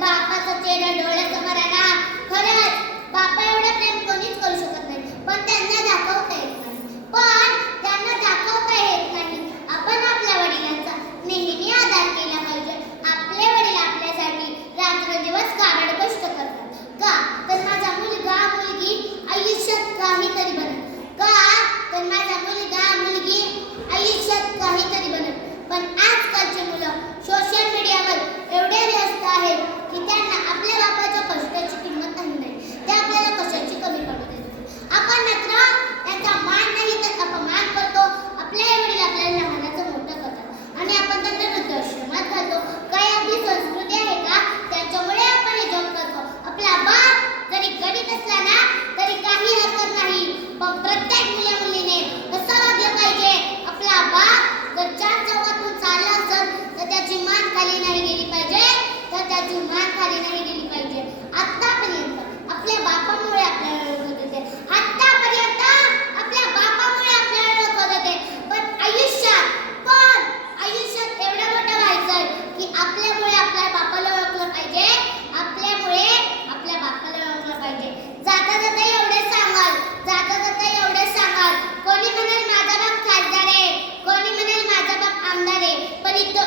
बापाचा चेहरा डोळ्यासमोर आला. खरंच बापा एवढं प्रेम कोणीच करू शकत नाही, पण त्यांना दाखवता येत नाही. आपण आपल्या वडिलांचा नेहमी आदर केला पाहिजे. आपले वडील आपल्यासाठी रात्रंदिवस काबाड कष्ट करतात. का तर माझा मुलगा मुलगी आयुष्यात काहीतरी बनल. का तर माझा मुलगा मुलगी आयुष्यात काहीतरी बनल. पण आजकालची मुलं सोशल मीडियावर एवढे व्यस्त आहेत की त्यांना आपल्या बापाच्या कष्टाची किंमत नाही. ते आपल्याला कशाची कमी पडू देत. आपण मात्र त्यांचा मान नाही तर अपमान करतो. आपले वडील आपल्याला लहानाचं मोठं करतात आणि आपण त्यांना वृद्धाश्रमात घालतो. काही आपली संस्कृती आहे का? त्याच्यामुळे आपण हे जॉब करतो. आपला बाप जरी गरीब असला ना तरी काही हरकत नाही, पण प्रत्येक मुला मुलीने कसं वागलं पाहिजे. आपला बाप जर चार चौकातून चालला असेल तर त्याची मान खाली नाही गेली पाहिजे. आतापर्यंत आपल्या बापामुळे आपल्याला ओळखत होते. आतापर्यंत आपल्या बापामुळे आपल्याला ओळखत होते. पण आयुष्यात एवढं मोठं व्हायचंय की आपल्यामुळे आपल्या बापाला ओळखलं पाहिजे. आपल्यामुळे आपल्या बापाला ओळखलं पाहिजे. जाता जाता एवढे सांगाल. कोणी म्हणेल माझा बाप खासदार आहे, कोणी म्हणेल माझा बाप आमदार आहे, पण इथं